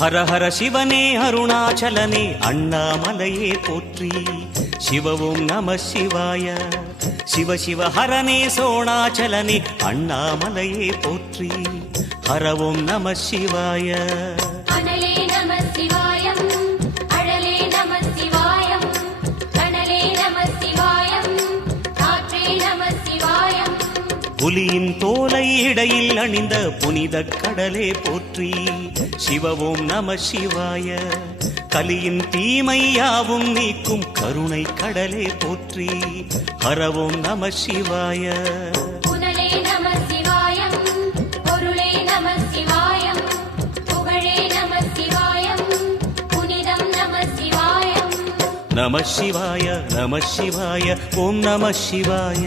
ஹர ஹர சிவனே அருணாச்சலனே அண்ணாமலையே போற்றி. சிவவும் நம சிவாய. சிவ சிவ ஹரனே சோணாச்சலனே அண்ணாமலையே போற்றி. ஹரவும் நம சிவாய. அனலே நம சிவாயம், அழலே நம சிவாயம், கனலே நம சிவாயம், காற்றே நம சிவாயம். புலியின் தோலை இடையில் அணிந்த புனித கடலே போற்றி. சிவவும் நம சிவாய. கலியின் தீமையாவும் நீக்கும் கருணை கடலே போற்றி. ஹரவும் நம சிவாய. புனலே நம சிவாயம், பொருளே நம சிவாயம், புகழே நம சிவாயம், புனிதம் நம சிவாயம். நம சிவாய நம சிவாய ஓம் நம சிவாய.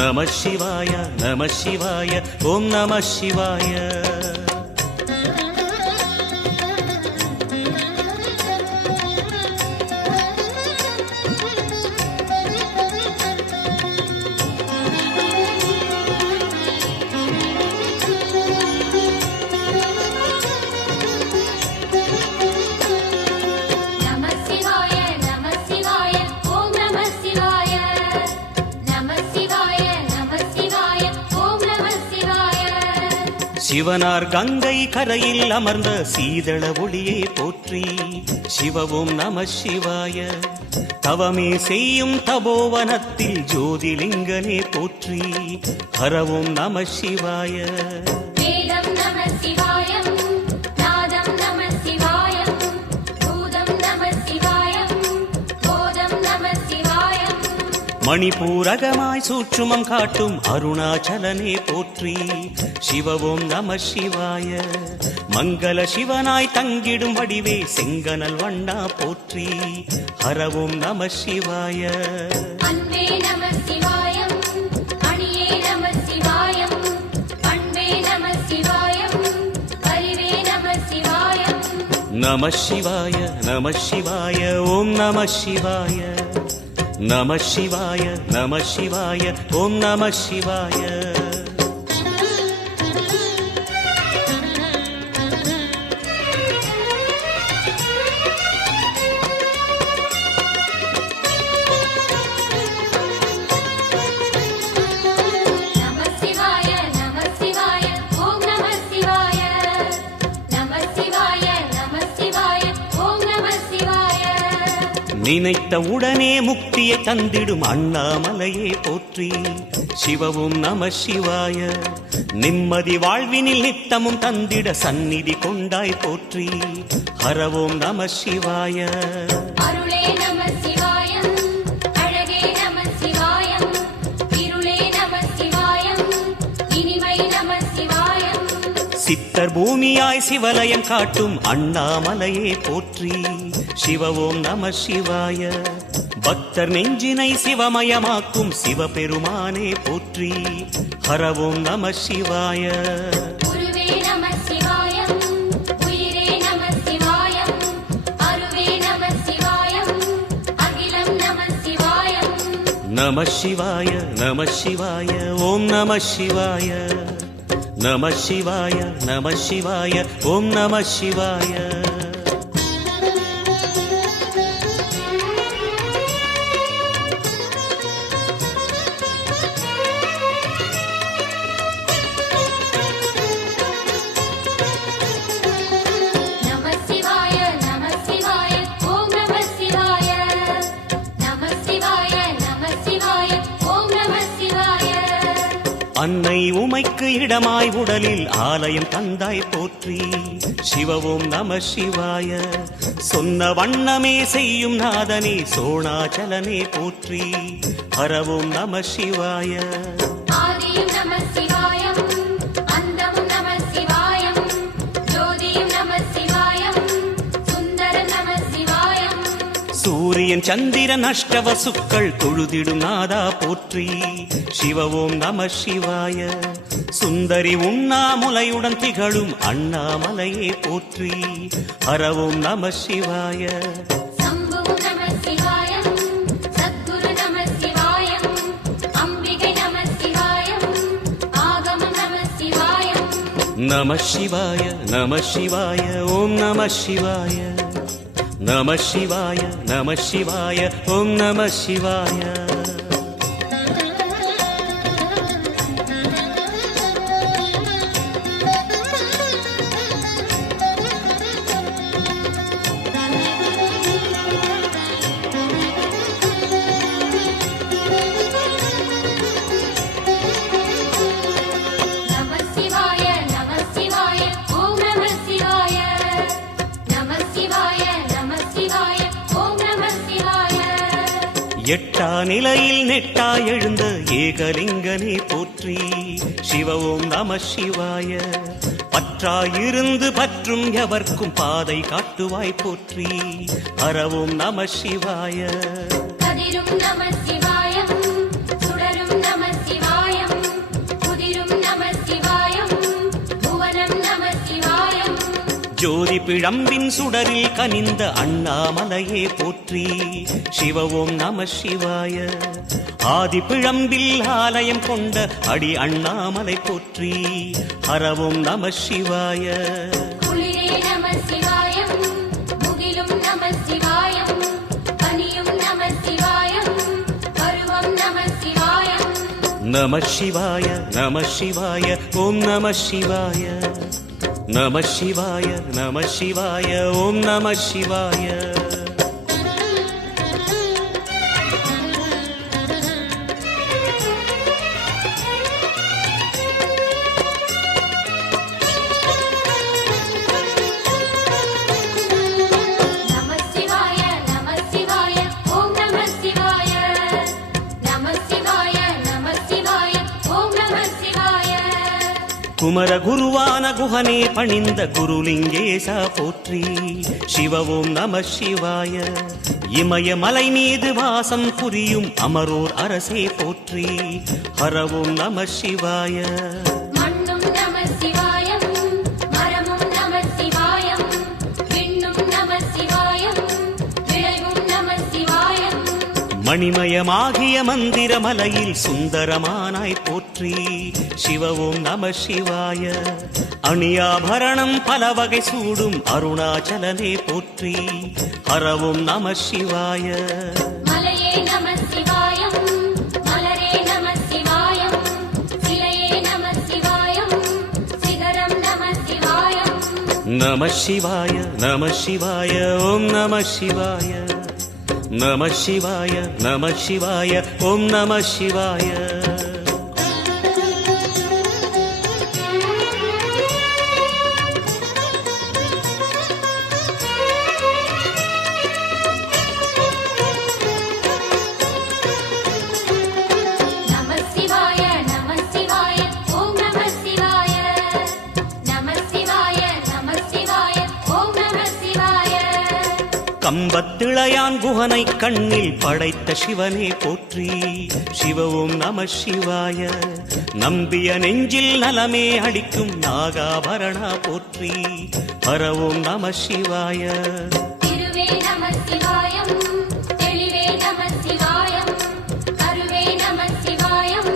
நம சிவாய நம சிவாய ஓம் நம சிவாய. சிவனார் கங்கை கரையில் அமர்ந்த சீதள ஒளியே போற்றி. சிவவும் நம சிவாய. தவமே செய்யும் தபோவனத்தில் ஜோதிலிங்கனே போற்றி. ஹரவும் நம சிவாய. வேதம் நம சிவாயம், நாதம் நம சிவாயம், பூதம் நம சிவாயம், போதம் நம சிவாயம். மணிபூரகமாய் சூற்றுமம் காட்டும் அருணாச்சலனே போற்றி. சிவவும் நம சிவாய. மங்கள சிவனாய் தங்கிடும் வடிவே செங்கனல் வண்ணா போற்றி. ஹரவும் நம சிவாய. அன்பே நம சிவாயம், அணியே நம சிவாயம், பண்பே நம சிவாயம், அறிவே நம சிவாயம். நம சிவாய நம சிவாய ஓம் நம சிவாய. நம சிவாய நம சிவாய ஓம் நம சிவாய. நினைத்த உடனே முக்தியை தந்திடும் அண்ணாமலையே போற்றி. சிவவும் நம சிவாய. நிம்மதி வாழ்வினில் நித்தமும் தந்திட சந்நிதி கொண்டாய் போற்றி. ஹரவும் நம சிவாய. அருளே நம சிவாயம், அழகே நம சிவாயம், இருளே நம சிவாயம், இனிமை நம சிவாயம். சித்தர் பூமியாய் சிவலயம் காட்டும் அண்ணாமலையே போற்றி. சிவவும் நம சிவாய. பக்தர் நெஞ்சினை சிவமயமாக்கும் சிவபெருமானே போற்றி. ஹரவும் நம சிவாய. குருவே நம சிவாயம், உயிரே நம சிவாயம், அருவே நம சிவாயம், அகிலம் நம சிவாயம். நம சிவாய நம சிவாய ஓம் நம சிவாய. நம சிவாய நம சிவாய ஓம் நம சிவாய. அன்னை உமைக்கு இடமாய் உடலில் ஆலயம் தந்தாய் போற்றி. சிவவும் நம சிவாய. சொன்ன வண்ணமே செய்யும் நாதனே சோணாச்சலனே போற்றி. ஹரவும் நம சிவாய. ஆதியும் நம சிவாயம், அந்தமும் நம சிவாயம், ஜோதியும் நம சிவாயம், சுந்தரம் நம சிவாயம். சூரியன் சந்திரன் அஷ்டவசுக்கள் தொழுதிடும் நாதா போற்றி. சிவவும் நம சிவாய. சுந்தரி உண்ணாமுலையுடன் திகழும் அண்ணாமலையே போற்றி. ஹரவும் நம சிவாய. சம்புவும் நம சிவாயம், சத்குரு நம சிவாயம், அம்பிகை நம சிவாயம், ஆகமம் நம சிவாயம். நம சிவாய நம சிவாய ஓம் நம சிவாய நம சிவாய நம சிவாய ஓம் நம சிவாய நம சிவாய நம சிவாய ஓம் நம சிவாய நம சிவாய நம சிவாய ஓம் நம சிவாய எட்டா நிலையில் நெட்டா எழுந்த ஏகலிங்கனே போற்றி சிவ ஓம் நம சிவாய பற்றாயிருந்து பற்றும் எவர்க்கும் பாதை காட்டுவாய் போற்றி ஹர ஓம் நம சிவாய கதிரும் நம சிவாயம் சுடரும் நம சிவாயம் குதிரும் நம சிவாயம் புவனம் நம சிவாயம் ஜோதி பிழம்பின் சுடரில் கனிந்த அண்ணாமலையே போற்றி சிவ ஓம் நம சிவாய ஆதி பிழம்பில் ஆலயம் கொண்ட அடி அண்ணாமலை போற்றி ஹர ஓம் நம சிவாய குளிரே நம சிவாயம் முகிலும் நம சிவாயம் பனியும் நம சிவாயம் பருவம் நம சிவாயம் நம சிவாய நம சிவாய ஓம் நம சிவாய நம சிவாய நம சிவாய ஓம் நம சிவாய நம சிவாய நம சிவாய ஓம் நம சிவாய நம சிவாய நம சிவாய ஓம் நம சிவாய குமர குருவான குஹனே பணிந்த குருலிங்கேசா போற்றி சிவ ஓம் நம சிவாய இமயமலை மீது வாசம் புரியும் அமரோர் அரசே போற்றி ஹர ஓம் நம சிவாய மண்ணும் நம சிவாயம் மரமும் நம சிவாயம் விண்ணும் நம சிவாயம் விளைவும் நம சிவாயம் மணிமயமாகிய மந்திர மலையில் சுந்தரமானாய் போற்றி சிவ ஓம் நம சிவாய அணியாபரணம் பல வகை சூடும் அருணாச்சலனே போற்றி ஹர ஓம் நம சிவாய மலையே நம சிவாயம் மலரே நம சிவாயம் சிலையே நம சிவாயம் சிகரம் நம சிவாயம் நம சிவாய நம சிவாய ஓம் நம சிவாய நம சிவாய நம சிவாய ஓம் நம சிவாய நம சிவாய நம சிவாய ஓம் நம சிவாய நம சிவாய நம சிவாய ஓம் நம சிவாய கம்பத்திளையான் குஹனை கண்ணில் படைத்த சிவனே போற்றி சிவ ஓம் நம சிவாய நம்பிய நெஞ்சில் நலமே அடிக்கும் நாகாபரணா போற்றி ஹர ஓம் நம சிவாய திருவே நம சிவாயம் தெளிவே நம சிவாயம் கருவே நம சிவாயம்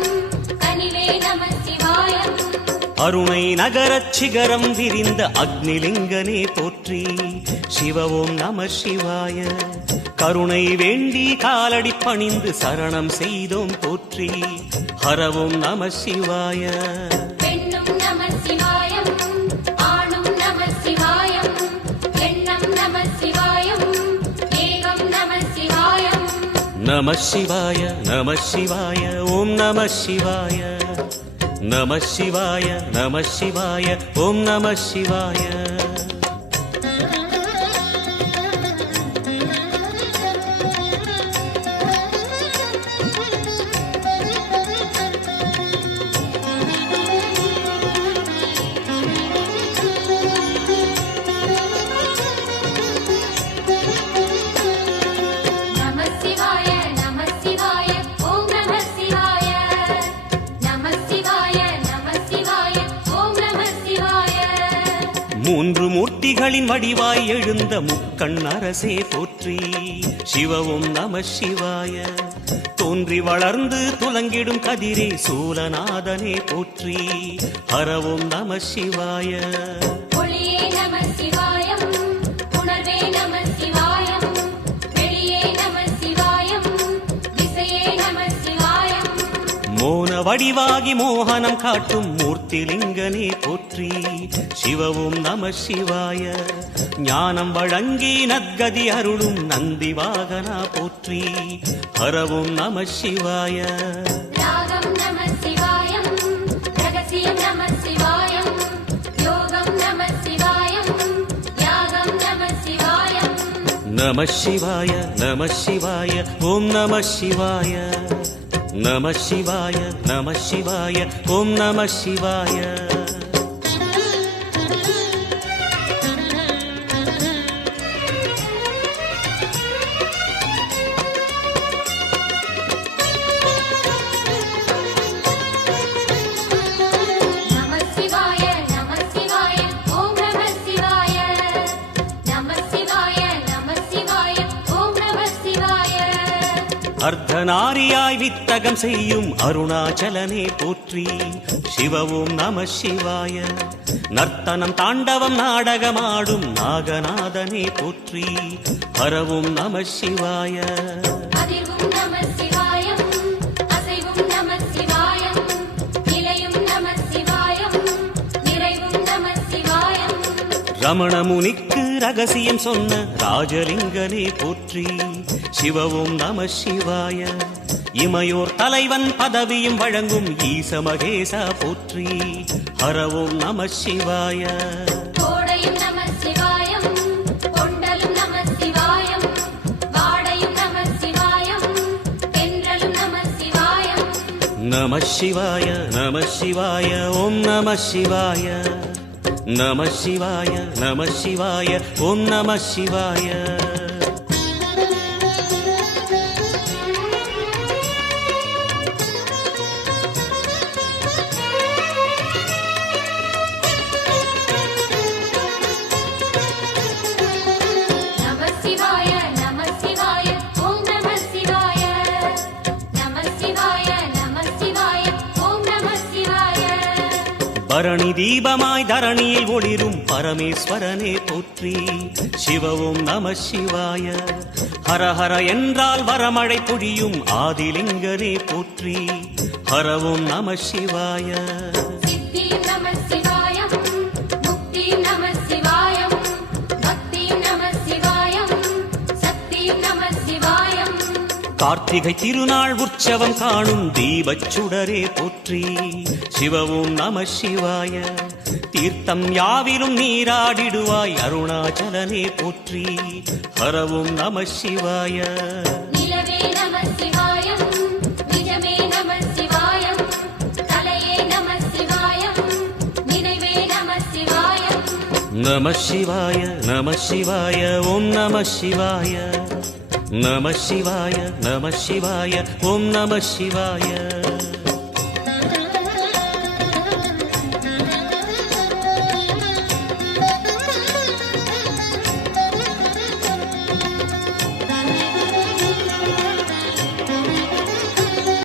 கனிவே நம சிவாயம் அருணை நகரச் சிகரம் விரிந்த அக்னிலிங்கனே போற்றி சிவ ஓம் நம சிவாய கருணை வேண்டி காலடி பணிந்து சரணம் செய்தோம் போற்றி ஹர ஓம் நம சிவாய பெண்ணும் நம சிவாயம் ஆணும் நம சிவாயம் எண்ணம் நம சிவாயம் ஏகம் நம சிவாயம் நம சிவாய நம சிவாய ஓம் நம சிவாய நம சிவாய நம சிவாய ஓம் நம சிவாய நம சிவாய நம சிவாய ஓம் நம சிவாய நம சிவாய நம சிவாய ஓம் நம சிவாய மூன்று மூர்த்திகளின் வடிவாய் எழுந்த முக்கண் அரசே போற்றி. சிவவும் நம சிவாய. தோன்றி வளர்ந்து துலங்கிடும் கதிரே சூலநாதனே போற்றி. ஹரவும் நம சிவாய. ஒளியே நம சிவாயம், உணர்வே நம சிவாயம், வெளியே நம சிவாயம், திசையே நம சிவாயம். மோன வடிவாகி மோகனம் காட்டும் மூர்த்திலிங்கனே போற்றி. சிவவும் நம சிவாய. ஞானம் வழங்கி நற்கதி அருளும் நந்தி வாகனா போற்றி. ஹரவும் நம சிவாய. ராகம் நம சிவாயம், ரகசியம் நம சிவாயம், யோகம் நம சிவாயம், யாகம் நம சிவாயம். நம சிவாய நம சிவாய ஓம் நம சிவாய. நம சிவாய நம சிவாய ஓம் நம சிவாய. நம சிவாய நம சிவாய ஓம் நம சிவாய. நம சிவாய நம சிவாய ஓம் நம சிவாய. அர்த்தநாரியாய் வித்தகம் செய்யும் அருணாச்சலனே போற்றி. சிவவும் நம சிவாய. நர்த்தனம் தாண்டவம் நாடகமாடும் நாகநாதனே போற்றி. ஹரவும் நம சிவாய. அதிர்வும் நம சிவாயம், அசைவும் நம சிவாயம், நிலையும் நம சிவாயம், நிறைவும் நம சிவாயம். ரமண முனிக்கு ரகசியம் சொன்ன ராஜலிங்கனே போற்றி. சிவவும் நம சிவாய. இமையோர் தலைவன் பதவியும் வழங்கும் ஈச மகேசா போற்றி. ஹரவும் நம சிவாய. கோடையும் நம சிவாயம், கொண்டலும் நம சிவாயம், வாடையும் நம சிவாயம், தென்றலும் நம சிவாயம். நம சிவாய நம சிவாய ஓம் நம சிவாய. நம சிவாய நம சிவாய ஓம் நம சிவாய. நம சிவாய நம சிவாய ஓம் நம சிவாய. நம சிவாய நம சிவாய ஓம் நம சிவாய. பரணி தீபமாய் தரணியில் ஒளிரும் பரமேஸ்வரனே போற்றி. சிவவும் நம சிவாய. ஹரஹர என்றால் வரமழை பொழியும் ஆதிலிங்கனே போற்றி. ஹரவும் நம சிவாய. சித்தியும் நம சிவாயம், முக்தியும் நம சிவாயம், பக்தியும் நம சிவாயம், சக்தியும் நம சிவாயம். கார்த்திகை திருநாள் உற்சவம் காணும் தீபச் சுடரே போற்றி. சிவவும் நம சிவாய. தீர்த்தம் யாவிலும் நீராடிடுவாய் அருணாச்சலனே போற்றி. ஹரவும் நம சிவாய. நிலவே நம சிவாயம், நிஜமே நம சிவாயம், கலையே நம சிவாயம், நினைவே நம சிவாயம். நம சிவாய நம சிவாய ஓம் நம சிவாய. நம சிவாய நம சிவாய ஓம் நம சிவாய.